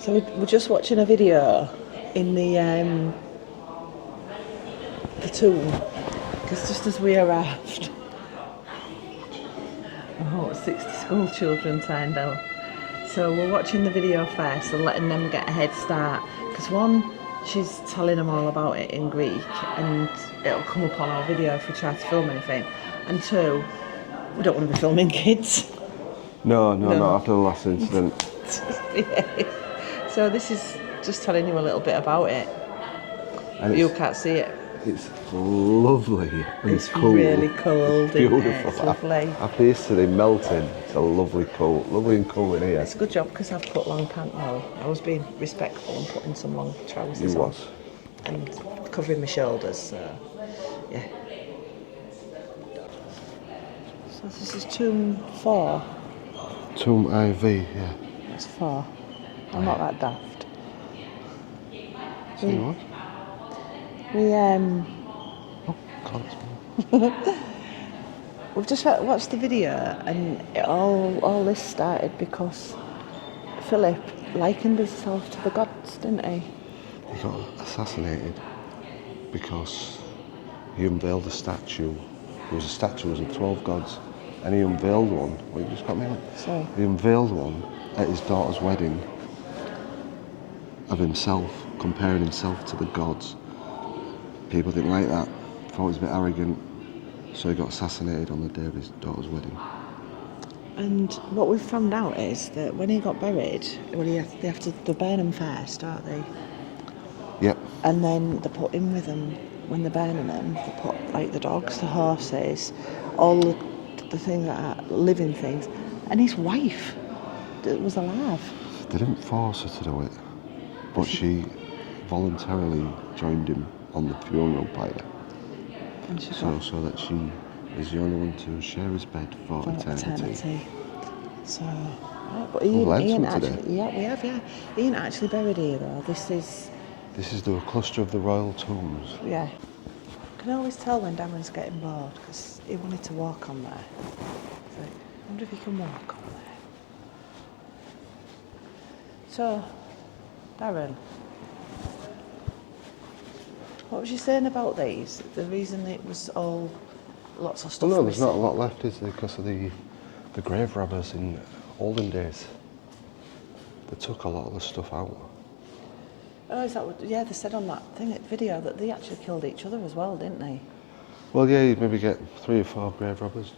So we're just watching a video in the tomb, because just as we arrived, 60 school children turned out. So we're watching the video first and letting them get a head start, because one, she's telling them all about it in Greek and it'll come up on our video if we try to film anything, and two, we don't want to be filming kids. No, not after the last incident. Yeah. So this is just telling you a little bit about it. And you can't see it. It's lovely and it's cool. Really cold. It's beautiful. It's lovely. After yesterday melting, it's a lovely and cool in here. It's a good job because I've put long pants on. I was being respectful and putting some long trousers on. And covering my shoulders, so yeah. So this is tomb 4. Tomb IV, yeah. That's 4. I'm not that daft. See what? We've just watched the video, and all this started because Philip likened himself to the gods, didn't he? He got assassinated because he unveiled a statue. There was a statue of 12 gods, and he unveiled one. Well, you just got me on. Sorry. He unveiled one at his daughter's wedding of himself, comparing himself to the gods. People didn't like that, thought it was a bit arrogant, so he got assassinated on the day of his daughter's wedding. And what we've found out is that when he got buried, they burn him first, don't they? Yep. And then they put in with them, when they're burning them, they put like the dogs, the horses, all the things that are living things, and his wife was alive. They didn't force her to do it, but she voluntarily joined him on the funeral pyre. And so that she is the only one to share his bed for eternity. So, but Ian actually, yeah, we have, yeah. Ian actually buried here though. This is the cluster of the Royal Tombs. Yeah. I can always tell when Darren's getting bored because he wanted to walk on there. So, I wonder if he can walk on there. So, Darren, what was you saying about these? The reason it was all lots of stuff. Well, no, there's not a lot left, is there? Because of the grave robbers in olden days. They took a lot of the stuff out. Oh, is that what? Yeah, they said on that video that they actually killed each other as well, didn't they? Well, yeah, you'd maybe get 3 or 4 grave robbers,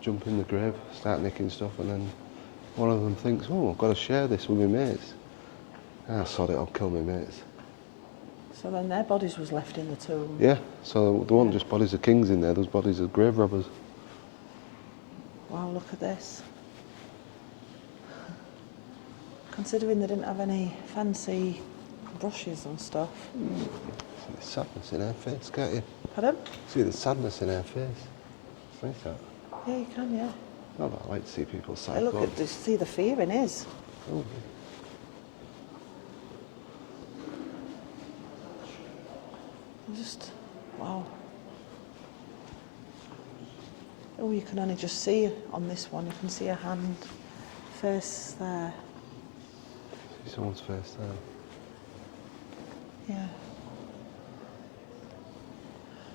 jump in the grave, start nicking stuff, and then one of them thinks, oh, I've got to share this with my mates. Ah, sod it, I'll kill my mates. So then their bodies was left in the tomb. Yeah, so there weren't just bodies of kings in there, there was bodies of grave robbers. Wow, look at this. Considering they didn't have any fancy brushes and stuff. See the sadness in her face, can't you? Pardon? See the sadness in her face. It's nice that. Yeah, you can, yeah. Not that I like to see people sad. Hey, look, see the fear in his. Oh. Just, wow. Oh, you can only just see on this one, you can see a hand, face there. See someone's face there. Yeah.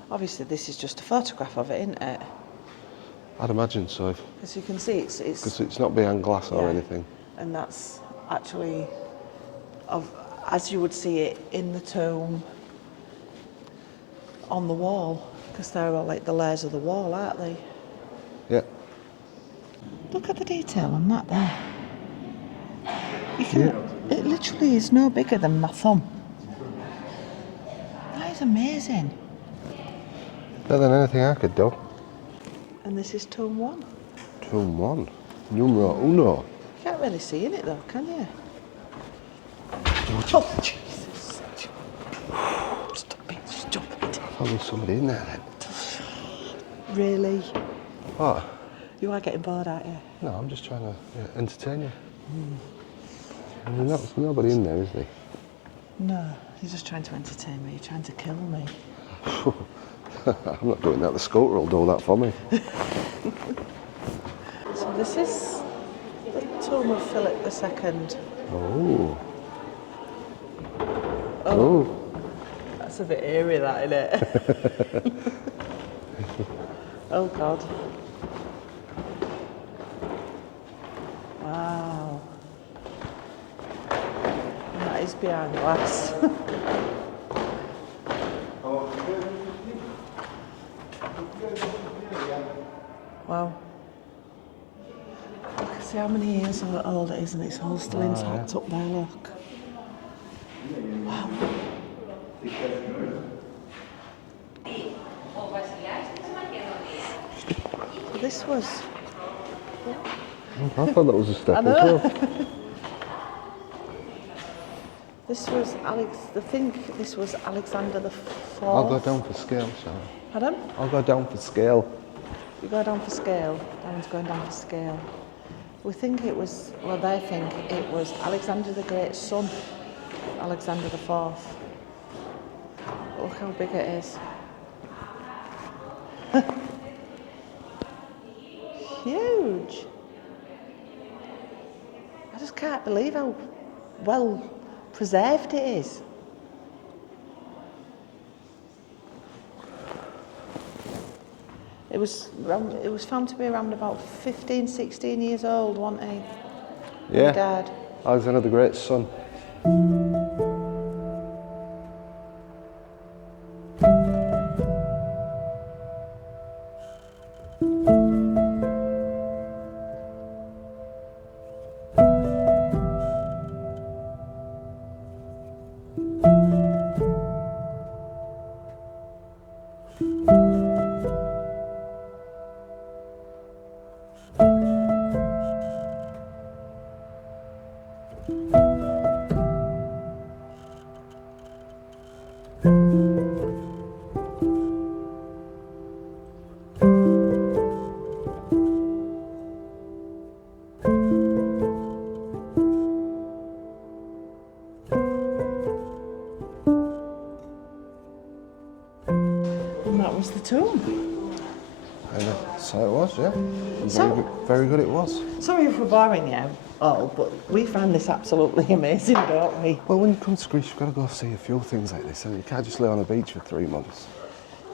Obviously this is just a photograph of it, isn't it? I'd imagine so. Because you can see it's... Because it's not behind glass or anything. And that's actually, as you would see it in the tomb, on the wall, because they're all like the layers of the wall, aren't they? Yeah. Look at the detail on that there. You can, It literally is no bigger than my thumb. That is amazing. Better than anything I could do. And this is tomb 1. Tomb 1. Numero uno. You can't really see in it though, can you? Oh, Jesus. Stop it, stop it. Oh, there's somebody in there then. Really? What? You are getting bored, aren't you? No, I'm just trying to entertain you. There's nobody in there, is there? No, you're just trying to entertain me. You're trying to kill me. I'm not doing that. The sculptor will do that for me. So this is the tomb of Philip II. Oh. Oh. That's a bit eerie, that, isn't it? Oh God. Wow. That is behind glass. Wow. Look, see how many years old it is, and it's all still intact up there, look. Wow. This was... I thought that was a step as well. This was this was Alexander the IV. I'll go down for scale, shall I? Pardon? I'll go down for scale. You go down for scale. That one's going down for scale. We think it was, well, they think it was Alexander the Great's son, Alexander the IV. Look how big it is. Huge. I just can't believe how well preserved it is. It was found to be around about 15, 16 years old, wasn't he? Yeah. He died. Alexander the Great's son. And that was the tomb. So it was, yeah. And very good it was. Sorry if we're boring you all, but we find this absolutely amazing, don't we? Well, when you come to Greece, you've got to go see a few things like this, and you can't just lay on a beach for 3 months.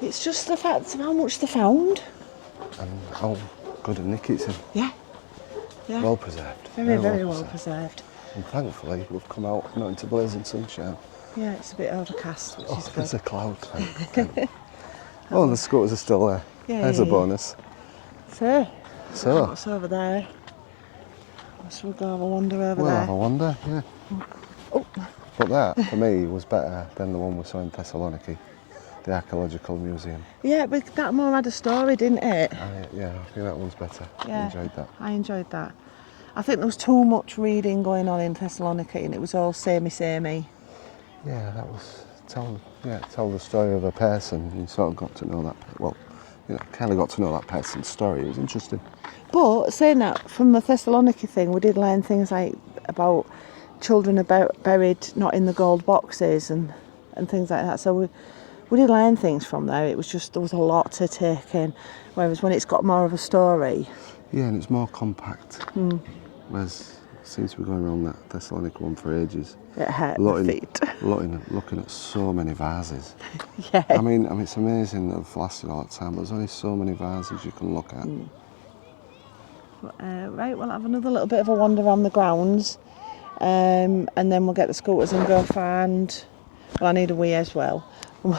It's just the fact of how much they found. And how good a nick it's in. Yeah. Yeah. Well preserved. Very well preserved. And thankfully, we've come out not into blazing sunshine. Yeah, it's a bit overcast, which is There's good. a cloud. Oh, and the scooters are still there. Yeah, There's a bonus. So, what's over there? So we'll go have a wander over We'll there. have a wander, yeah. Oh. But that, for me, was better than the one we saw in Thessaloniki, the Archaeological Museum. Yeah, but that more had a story, didn't it? Yeah, I think that one's better. Yeah, I enjoyed that. I enjoyed that. I think there was too much reading going on in Thessaloniki, and it was all samey. Yeah, that was tell the story of a person. You sort of got to know that. Well, kind of got to know that person's story. It was interesting. But saying that, from the Thessaloniki thing, we did learn things like about children buried not in the gold boxes and things like that. So we did learn things from there. It was just, there was a lot to take in. Whereas when it's got more of a story. Yeah, and it's more compact. Whereas it seems to be going around that Thessaloniki one for ages. It hurt my feet. Looking at so many vases. Yeah. I mean, it's amazing that they've lasted all that time, but there's only so many vases you can look at. Right, we'll have another little bit of a wander around the grounds, and then we'll get the scooters and go find. Well, I need a wee as well. And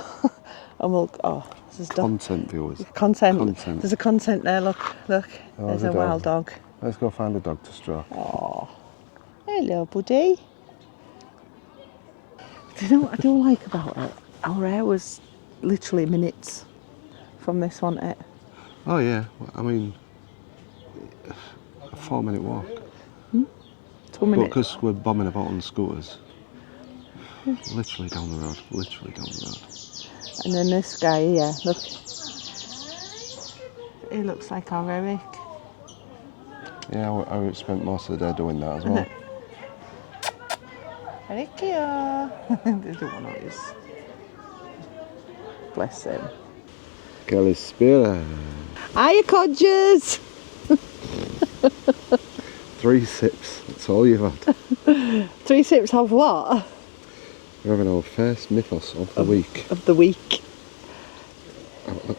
we'll. Oh, this is Content viewers. Content. There's a content there. Look. Oh, There's a wild dog. Let's go find a dog to stroke. Oh, hello, buddy. Do you know what I don't like about it? Our air was literally minutes from this, wasn't it? Oh yeah, I mean, a 4-minute walk. 2 minutes. Because we're bombing about on scooters. Literally down the road. And then this guy here, look. He looks like our Eric. Yeah, I spent most of the day doing that as well. Eric here. They don't want to use. Bless him. Kalispera. Hiya, codgers! 3 sips, that's all you've had. 3 sips of what? We're having our first mythos of the week. Of the week.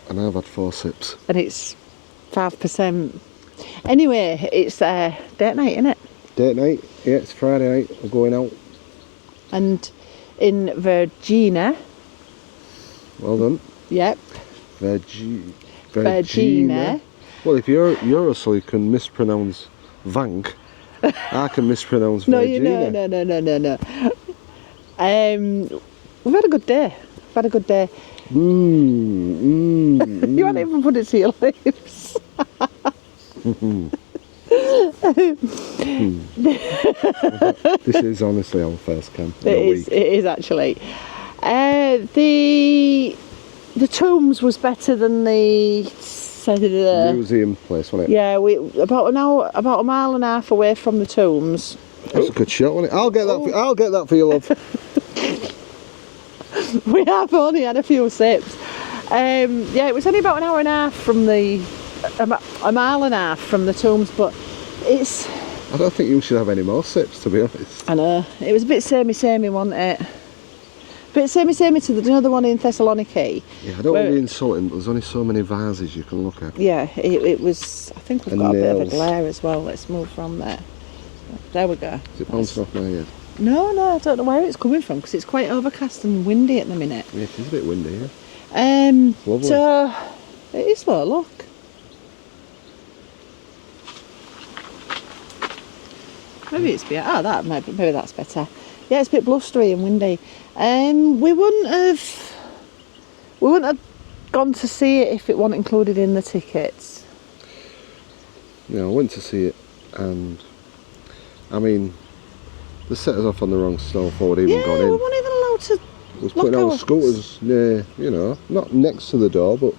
And I've had 4 sips. And it's 5%. Anyway, it's date night, isn't it? Date night, yeah, it's Friday night, we're going out. And in Vergina. Well done. Yep. Vergina. Well, if you're Russell, you can mispronounce Vank. I can mispronounce Vergina. No. We've had a good day. You haven't even put it to your lips. This is honestly our first camp. It is actually. The Tombs was better than the museum place, wasn't it? Yeah, about a mile and a half away from the Tombs. That's a good shot, wasn't it? I'll get that for you, love. We have only had a few sips. Yeah, it was only about an hour and a half from a mile and a half from the Tombs, but it's... I don't think you should have any more sips, to be honest. I know. It was a bit samey, wasn't it? A bit samey to the one in Thessaloniki. Yeah, I don't want to be insulting, but there's only so many vases you can look at. Yeah, it was... I think we've got a bit of a glare as well. Let's move from there. There we go. Is it bouncing off my head? No, I don't know where it's coming from because it's quite overcast and windy at the minute. Yeah, it is a bit windy, yeah. Lovely. So, it is slow, look. Maybe it's better. Oh, maybe that's better. Yeah, it's a bit blustery and windy. We wouldn't have gone to see it if it wasn't included in the tickets. Yeah, I went to see it, and I mean, they set us off on the wrong snow before we'd even gone in. We weren't even allowed to. We was putting our scooters near, not next to the door, but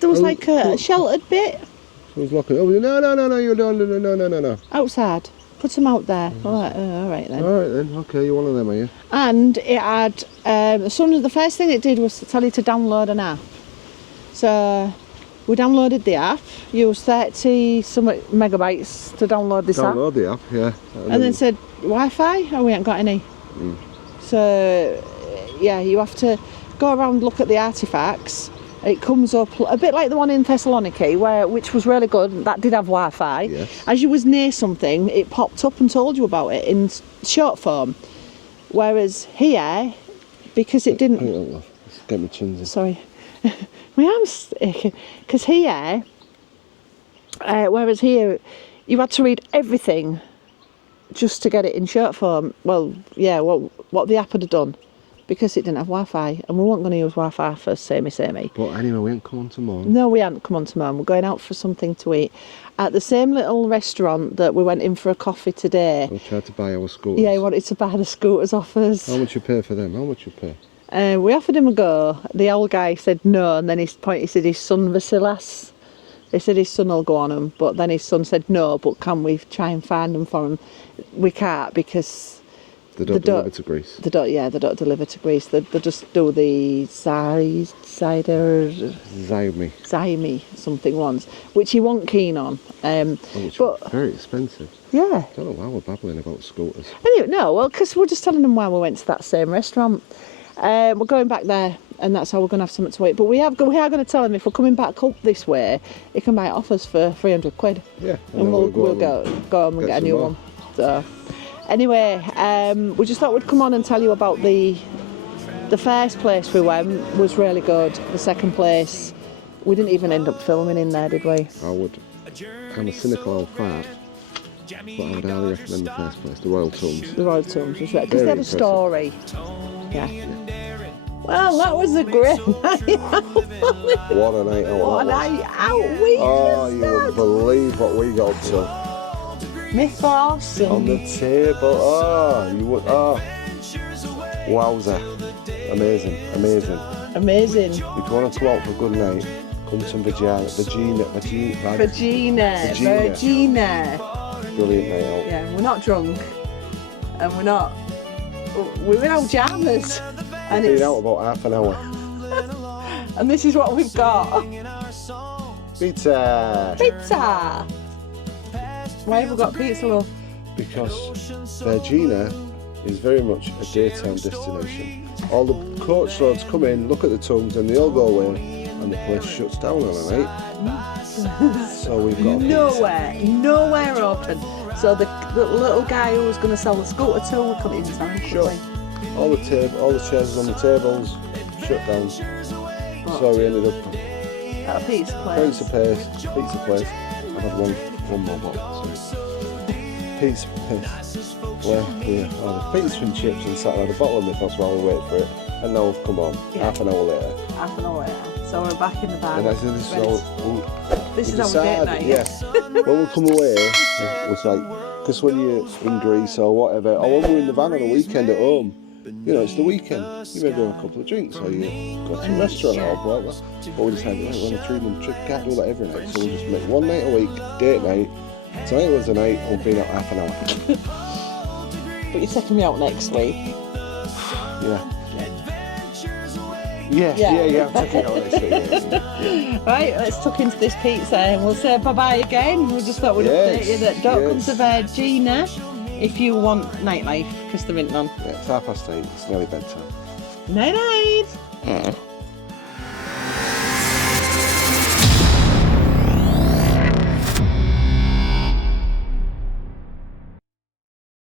there was like a sheltered bit. So I was locking it. No, you don't. No. Outside. Put them out there. All right then. Okay, you're one of them, are you? And it had the first thing it did was to tell you to download an app. So we downloaded the app, used 30 some megabytes to download this app. Download the app, yeah. And then said Wi-Fi. Oh, we ain't got any. So yeah, you have to go around, look at the artefacts. It comes up a bit like the one in Thessaloniki, which was really good. That did have Wi-Fi. Yes. As you was near something, it popped up and told you about it in short form. Whereas here, because it didn't... Hang on, love. Let's get my chins in. Sorry. My arm's aching. Because here, whereas here, you had to read everything just to get it in short form. Well, yeah, what the app had done. Because it didn't have Wi-Fi, and we weren't going to use Wi-Fi for samey. But anyway, we ain't come on to Mom. No, we hadn't come on to Mom. We're going out for something to eat at the same little restaurant that we went in for a coffee today. We tried to buy our scooters. Yeah, he wanted to buy the scooters off us. How much you pay for them? How much you pay? We offered him a go. The old guy said no, and then he said his son Vasilas. They said his son will go on them, but then his son said no, but can we try and find them for him? We can't because... They don't deliver to Greece. They don't deliver to Greece. They just do the Zyme something ones, which he wasn't keen on. But very expensive. Yeah. I don't know why we're babbling about scooters. Anyway, no, well, because we're just telling them why we went to that same restaurant. We're going back there, and that's how we're going to have something to eat. But we are going to tell him if we're coming back up this way, he can buy it off us for 300 quid. Yeah. And we'll go home and get a new one. So. Anyway, we just thought we'd come on and tell you about the first place we went was really good. The second place, we didn't even end up filming in there, did we? I'm a cynical old fart, but I would highly recommend the first place, the Royal Tombs. The Royal Tombs was right, because they had a story. Yeah. Well, that was a great night out. What a night out. What a night out. You wouldn't believe what we got up to. Mythos on the table. You would. Wowza. Amazing. If you want to go out for a good night, come to Vergina. Brilliant night out. Yeah, we're not drunk, and we're in our jammers, and it's been out about half an hour. And this is what we've got. Pizza. Why have we got pizza, love? Because Vergina is very much a daytime destination. All the coach loads come in, look at the tombs, and they all go away, and the place shuts down on a night. So we've got nowhere open. So the little guy who was going to sell the scooter to, we couldn't even tell him. Shut. All the chairs on the tables shut down. So we ended up at a pizza place. Pizza place. I've had one more bottle. Pizza place. Where we had pizza and chips and sat at a bottle of mythos while we wait for it. And now we've come on, half an hour later. So we're back in the van. And I said, this is our date night. Yeah. When we come away, it was like, because when you're in Greece or whatever, or when we're in the van on a weekend at home, you know, it's the weekend. You maybe have a couple of drinks or you go to a restaurant or whatever. But we decided, right, we're on a 3-month trip, can't do that every night. So we'll just make one night a week, date night. Tonight was the night, we'll be out half an hour. But you're taking me out next week. Yeah. Yeah, I'm taking it out next week. Yeah. Right, let's tuck into this pizza and we'll say bye-bye again. We just thought we'd update you that don't come to Vergina if you want nightlife, because there ain't none. Yeah, it's 8:30, it's nearly bedtime. Night-night!